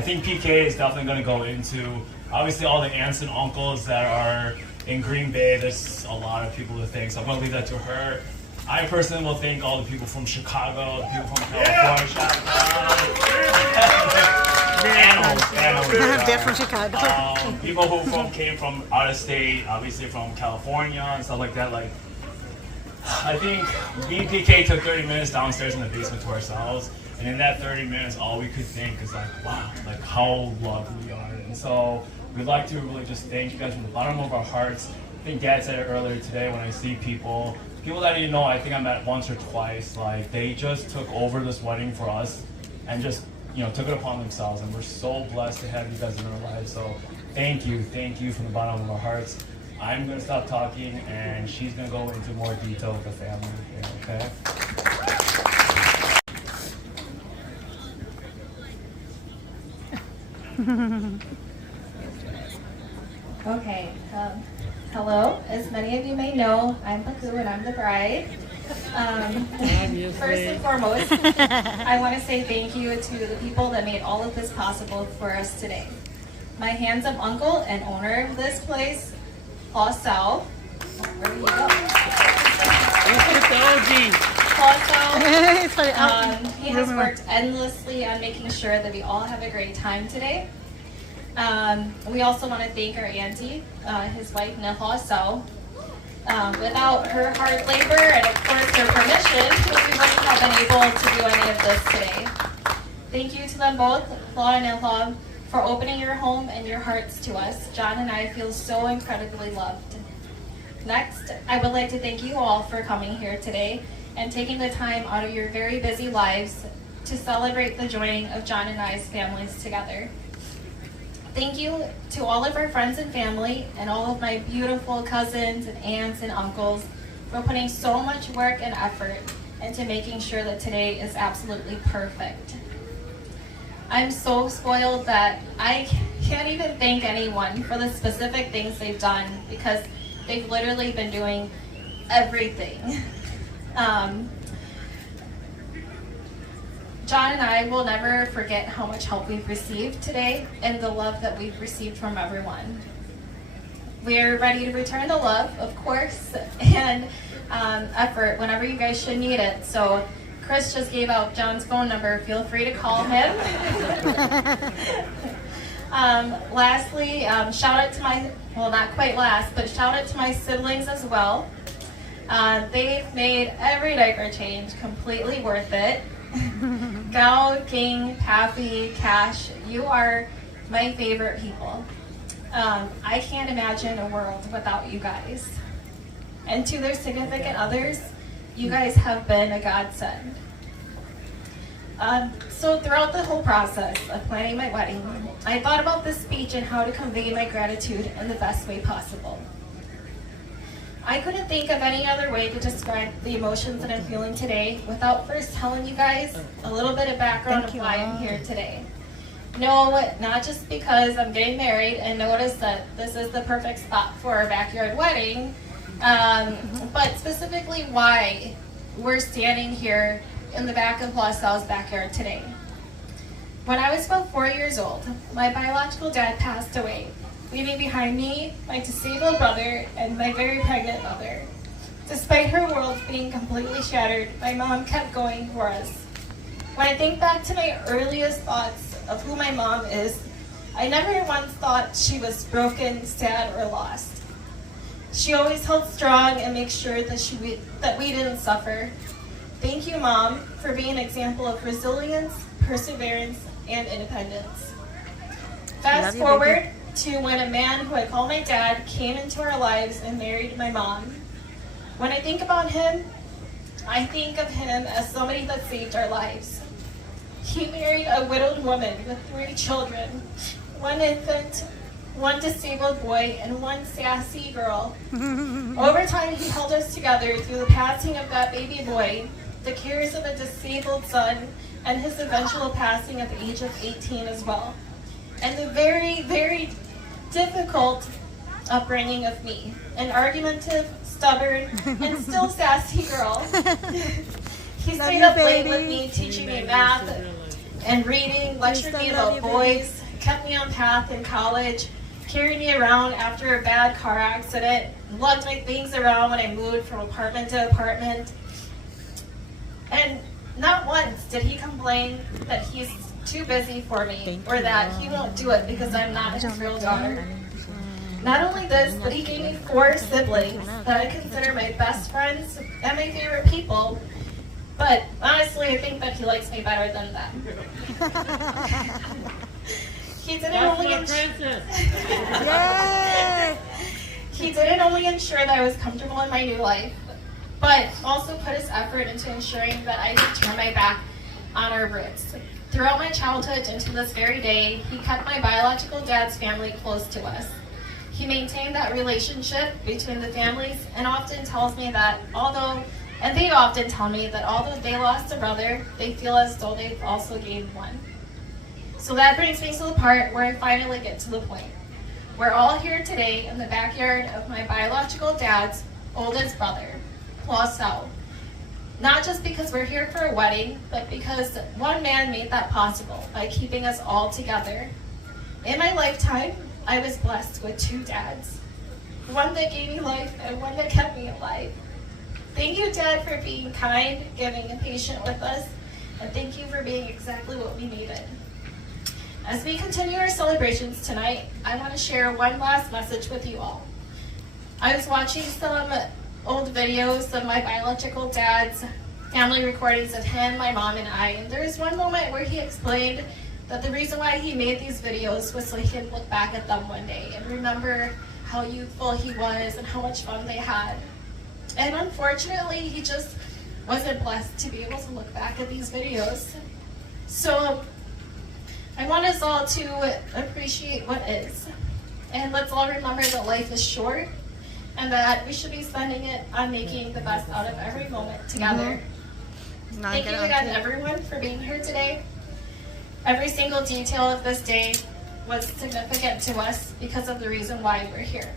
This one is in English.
I think PK is definitely going to go into, obviously, all the aunts and uncles that are in Green Bay. There's a lot of people to thank, so I'm going to leave that to her. I personally will thank all the people from Chicago, the people from California. They're from Chicago. People who came from out of state, obviously from California and stuff like that. Like, I think me and PK took 30 minutes downstairs in the basement to ourselves, and in that 30 minutes, all we could think is like, wow, like how loved we are. And so we'd like to really just thank you guys from the bottom of our hearts. I think Dad said it earlier today when I see people that you know, I think I met once or twice, like they just took over this wedding for us and just, you know, took it upon themselves, and we're so blessed to have you guys in our lives. So thank you from the bottom of our hearts. I'm gonna stop talking, and she's gonna go into more detail with the family here, okay? Okay. Hello. As many of you may know, I'm Paku and I'm the bride. First and foremost, I want to say thank you to the people that made all of this possible for us today. My handsome uncle and owner of this place, Paul Sal. Where do you go? He has worked endlessly on making sure that we all have a great time today. We also want to thank our auntie, his wife, Neha Sal. Without her hard labor and of course her permission, we wouldn't have been able to do any of this today. Thank you to them both, Flaw and Ilha, for opening your home and your hearts to us. John and I feel so incredibly loved. Next, I would like to thank you all for coming here today and taking the time out of your very busy lives to celebrate the joining of John and I's families together. Thank you to all of our friends and family and all of my beautiful cousins and aunts and uncles for putting so much work and effort into making sure that today is absolutely perfect. I'm so spoiled that I can't even thank anyone for the specific things they've done because they've literally been doing everything. John and I will never forget how much help we've received today and the love that we've received from everyone. We're ready to return the love, of course, and effort whenever you guys should need it. So Chris just gave out John's phone number. Feel free to call him. Lastly, shout out to my, well, not quite last, but shout out to my siblings as well. They've made every diaper change completely worth it. Gao, King, Pappy, Cash, you are my favorite people. I can't imagine a world without you guys. And to their significant others, you guys have been a godsend. So throughout the whole process of planning my wedding, I thought about this speech and how to convey my gratitude in the best way possible. I couldn't think of any other way to describe the emotions that I'm feeling today without first telling you guys a little bit of background of why I'm here today. No, not just because I'm getting married and noticed that this is the perfect spot for our backyard wedding, but specifically why we're standing here in the back of La Salle's backyard today. When I was about 4 years old, my biological dad passed away, leaving behind me, my disabled brother, and my very pregnant mother. Despite her world being completely shattered, my mom kept going for us. When I think back to my earliest thoughts of who my mom is, I never once thought she was broken, sad, or lost. She always held strong and made sure that we didn't suffer. Thank you, Mom, for being an example of resilience, perseverance, and independence. Fast forward to when a man who I call my dad came into our lives and married my mom. When I think about him, I think of him as somebody that saved our lives. He married a widowed woman with 3 children, 1 infant, 1 disabled boy, and 1 sassy girl. Over time, he held us together through the passing of that baby boy, the cares of a disabled son, and his eventual passing at the age of 18 as well. And the very, very difficult upbringing of me, an argumentative, stubborn, and still sassy girl. He stayed up late with me, teaching me math, and reading, lectured me about boys, kept me on path in college, carried me around after a bad car accident, lugged my things around when I moved from apartment to apartment. And not once did he complain that he's too busy for me or that he won't do it because I'm not his real daughter. Not only this, but he gave me 4 siblings that I consider my best friends and my favorite people. But honestly, I think that he likes me better than them. He didn't only ensure that I was comfortable in my new life, but also put his effort into ensuring that I didn't turn my back on our roots. Throughout my childhood and to this very day, he kept my biological dad's family close to us. He maintained that relationship between the families and often tells me that they often tell me that although they lost a brother, they feel as though they've also gained one. So that brings me to the part where I finally get to the point. We're all here today in the backyard of my biological dad's oldest brother, Sal. Not just because we're here for a wedding, but because one man made that possible by keeping us all together. In my lifetime, I was blessed with 2 dads. One that gave me life and one that kept me alive. Thank you, Dad, for being kind, giving, and patient with us. And thank you for being exactly what we needed. As we continue our celebrations tonight, I want to share one last message with you all. I was watching some old videos of my biological dad's family recordings of him, my mom, and I. And there was one moment where he explained that the reason why he made these videos was so he could look back at them one day and remember how youthful he was and how much fun they had. And unfortunately, he just wasn't blessed to be able to look back at these videos. So I want us all to appreciate what is. And let's all remember that life is short and that we should be spending it on making the best out of every moment together. Thank you again, everyone, for being here today. Every single detail of this day was significant to us because of the reason why we're here.